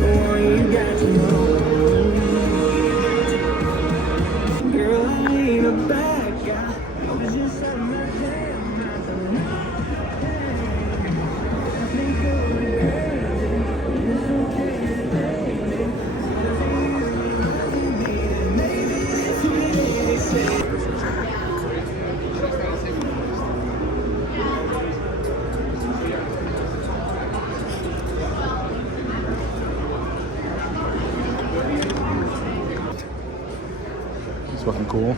Boy, you got to know. Girl, I ain't a bad guy. I was just setting my jam. Not the night. I think you're crazy. It's okay to take it. Maybe it's me, they say. It's fucking cool.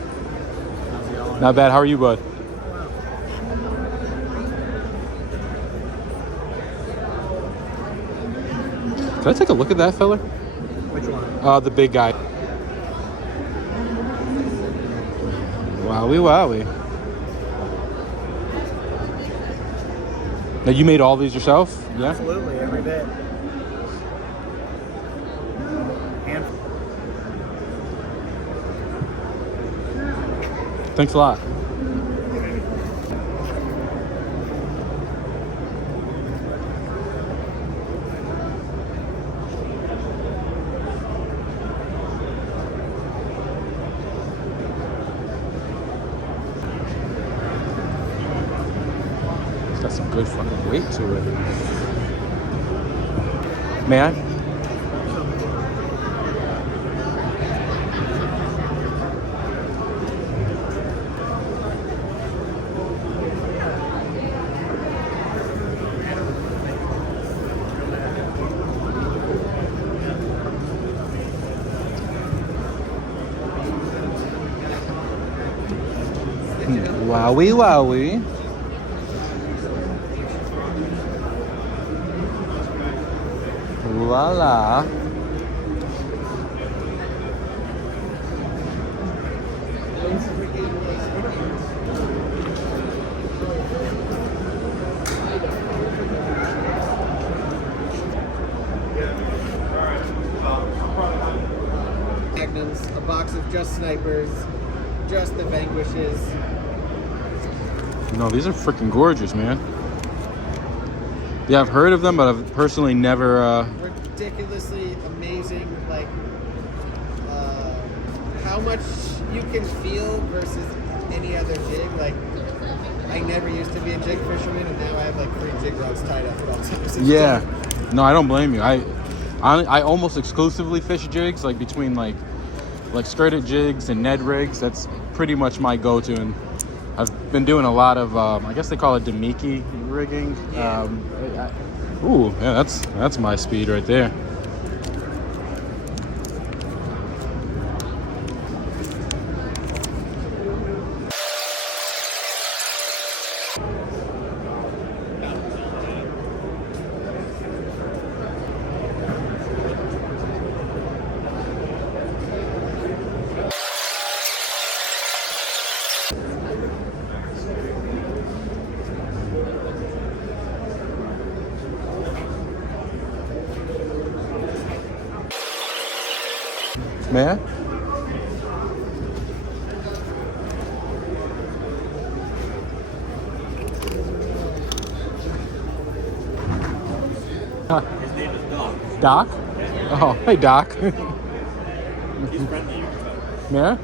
Not bad. How are you, bud? Can I take a look at that fella? Which one? The big guy. Wowie wowie. Now you made all these yourself? Yeah. Absolutely, every bit. And Thanks a lot. It's got some good fucking weight to it. May I? Wowie wowie. Voila. magnums, a box of just snipers, just the vanquishes. No, these are freaking gorgeous, man. Yeah, I've heard of them, but I've personally never. Ridiculously amazing, like how much you can feel versus any other jig. Like, I never used to be a jig fisherman, and now I have like 3 jig rods tied up at all times. Yeah, no, I don't blame you. I almost exclusively fish jigs, like between like skirted jigs and Ned rigs. That's pretty much my go-to, and I've been doing a lot of I guess they call it Demiki rigging. Yeah. Ooh, yeah, that's my speed right there. Man. His name is Doc. Doc? Oh, hey Doc. He's friendly. Yeah?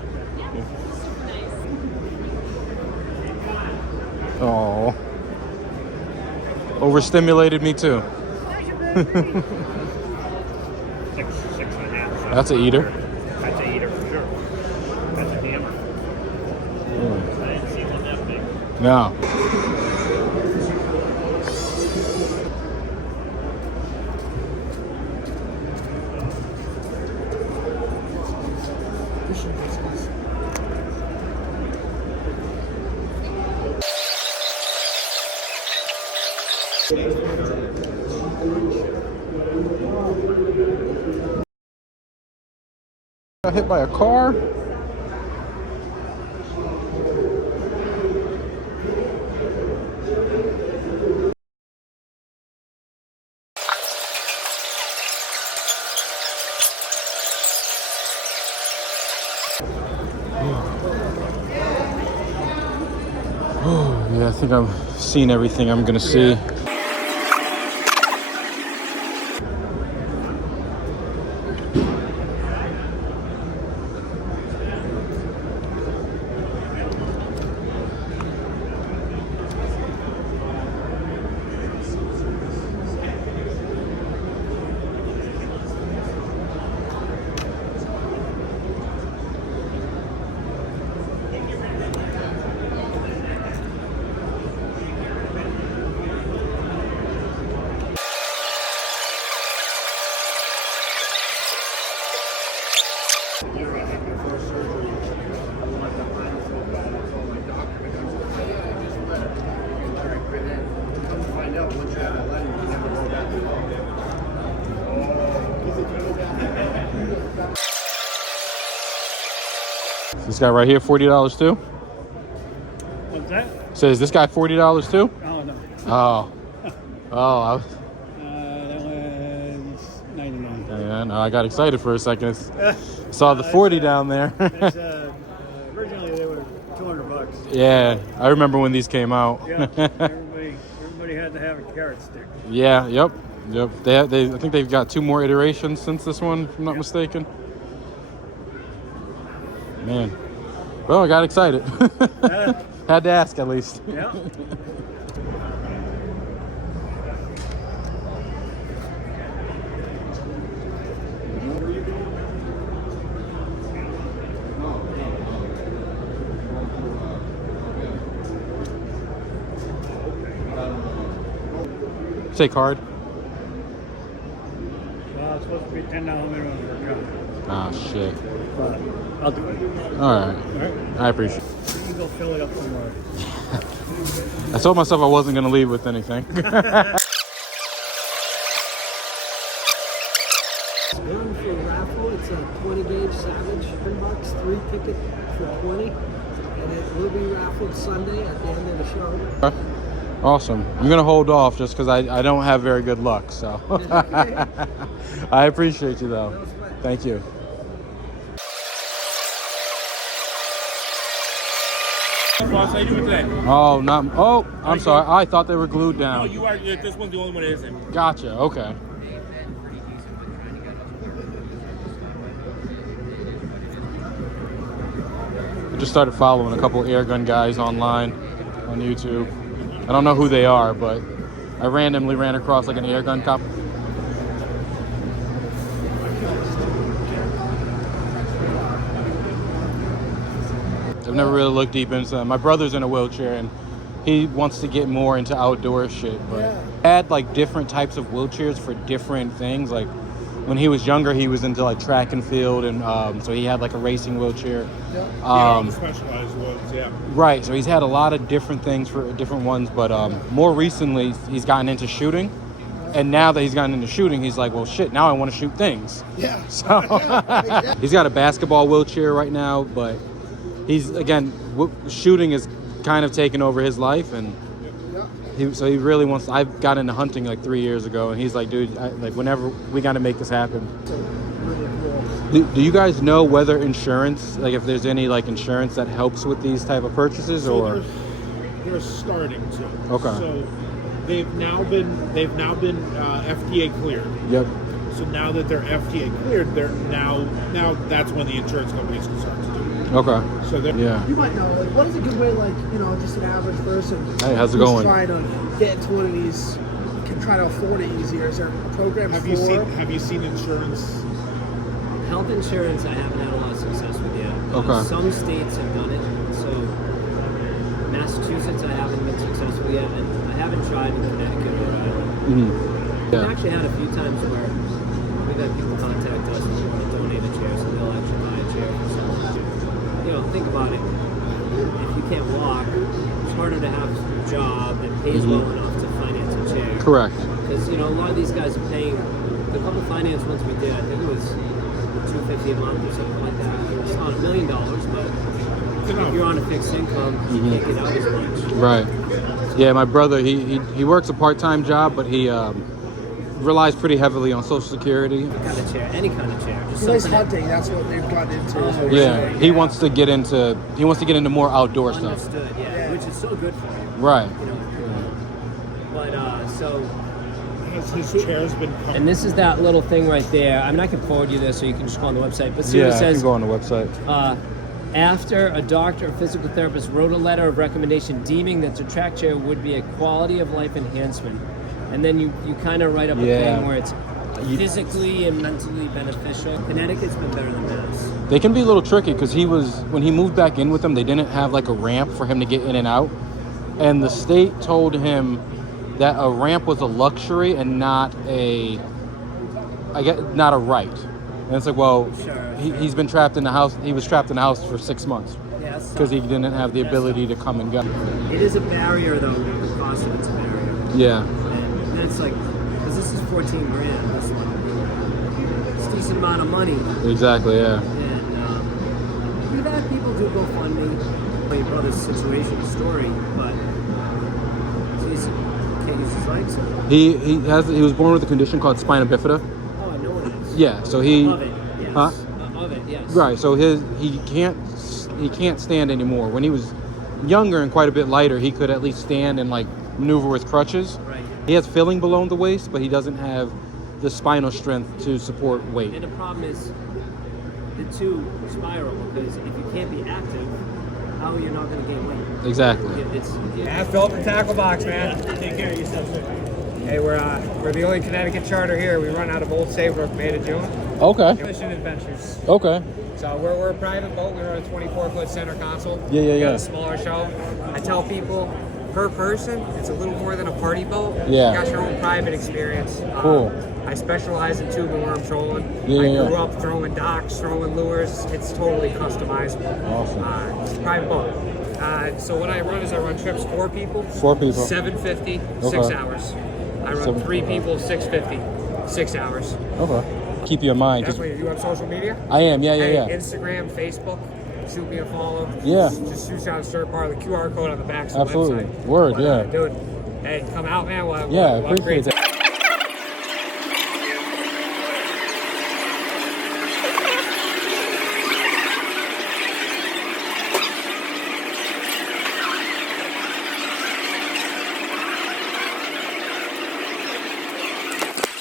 Oh. Overstimulated me too. 6.5. So That's a eater. That's a eater for sure. That's a hammer. I didn't see one that big. No. Got hit by a car. Oh, yeah, I think I've seen everything I'm gonna see. This guy right here, $40 too. What's that? So is this guy $40 too? Oh, no. Oh. Oh. That was 99. Yeah, no, I got excited for a second. Saw the 40 down there. Originally, they were $200. Yeah, I remember when these came out. Yeah, everybody had to have a carrot stick. Yeah, yep. They I think they've got 2 more iterations since this one, if I'm not mistaken. Man. Well, I got excited. Had to ask at least. Yeah. Say card. Well, it's supposed to be $10 minimum for a job. Ah, shit. But I'll do it. All right. All right? I appreciate it. You can go fill it up somewhere. I told myself I wasn't going to leave with anything. One for a raffle, it's a 20 gauge Savage $10, 3 ticket for 20, and it will be raffled Sunday at the end of the show. Awesome. I'm going to hold off just because I don't have very good luck. So I appreciate you, though. Thank you. Boss, how you doing today? Oh, not. Oh, I'm sorry. I thought they were glued No, down. you are. This one's the only one that isn't. Gotcha. Okay. I just started following a couple air gun guys online on YouTube. I don't know who they are, but I randomly ran across like an air gun cop. I've never really looked deep into them. My brother's in a wheelchair and he wants to get more into outdoor shit, but I had like different types of wheelchairs for different things. Like when he was younger, he was into like track and field, and so he had like a racing wheelchair. All the specialized ones, yeah. Right, so he's had a lot of different things for different ones, but more recently he's gotten into shooting, and now that he's gotten into shooting, he's like, well, shit, now I want to shoot things. Yeah. So he's got a basketball wheelchair right now, but he's again shooting is kind of taken over his life, and so he really wants. I got into hunting like 3 years ago, and he's like, dude, like whenever we got to make this happen. Do you guys know whether insurance, like if there's any like insurance that helps with these type of purchases, or? They're starting to. Okay. So they've now been FDA cleared. Yep. So now that they're FDA cleared, they're now that's when the insurance companies can start to do it. Okay. So they're Yeah. You might know, like, what is a good way, like, you know, just an average person Hey, how's it who's going? trying to get into one of these, can try to afford it easier? Is there a program have for you seen insurance? Health insurance, I haven't had a lot of success with yet. Okay. Some states have done it. So Massachusetts, I haven't been successful yet, and I haven't tried in Connecticut or Rhode Island. Mm-hmm. I've actually had a few times where we've had people contact us and want to donate a chair, so they'll actually buy a chair for someone. You know, think about it. If you can't walk, it's harder to have a job that pays well enough to finance a chair. Correct. Because, you know, a lot of these guys are paying, the couple finance ones we did, I think it was $250 a month or something like that. It's not $1 million, but if you're on a fixed income, you can't get out as much. Right. Yeah, my brother, he works a part-time job, but he relies pretty heavily on Social Security. Any kind of chair. Just He likes something hunting. That's what they've gotten into. is what Yeah, you're saying. he wants to get into more outdoor stuff. understood, yeah, which is so good for you. Right. You know. But so, Has his chairs been coming? and this is that little thing right there. I mean, I can forward you this, so you can just go on the website. But see Yeah, what it I can says. go on the website. After a doctor or physical therapist wrote a letter of recommendation deeming that the track chair would be a quality of life enhancement, and then you kind of write up a thing where it's physically and mentally beneficial. Connecticut's been better than Mass. They can be a little tricky because when he moved back in with them, they didn't have like a ramp for him to get in and out, and the state told him that a ramp was a luxury and not a right. And it's like, well, he's been trapped in the house. He was trapped in the house for 6 months Yes. because he didn't have the ability to come and go. It is a barrier, though. The cost of it's a barrier. Yeah. And it's like, because this is $14,000. It's like, it's a decent amount of money. Exactly. Yeah. And we've had people do GoFundMe. My brother's situation, story, but he's can't use his legs. He was born with a condition called spina bifida. Oh, I know what it is. Yeah, so he Of it, yes. Huh? Of it, yes. Right, so he can't stand anymore. When he was younger and quite a bit lighter, he could at least stand and like maneuver with crutches. Right. He has filling below the waist, but he doesn't have the spinal strength to support weight. And the problem is the two spiral, because if you can't be active, how are you not going to gain weight? Exactly. Phil from Tackle.Box, man. Take care of yourself, sir. Hey, we're the only Connecticut charter here. We run out of Old Saybrook, May to June. Okay. Fishing adventures. Okay. So we're a private boat. We run a 24-foot center console. Yeah. We got a smaller show. I tell people, per person, it's a little more than a party boat. Yeah. You got your own private experience. Cool. I specialize in tube and worm trolling. Yeah. I grew up throwing docks, throwing lures. It's totally customizable. Awesome. It's a private boat. So what I run is I run trips 4 people. 4 people. 750, Okay. 6 hours. I run 3 people, 650, 6 hours. Okay. Keep you in mind. 'Cause Definitely. You have social media? I am. Yeah. Instagram, Facebook. Shoot me a follow. Yeah. Just shoot out a cert bar, the QR code on the back of the Absolutely. website. Word. But, Yeah. Dude, hey, come out, man. We'll Yeah. have a great Appreciate time. it.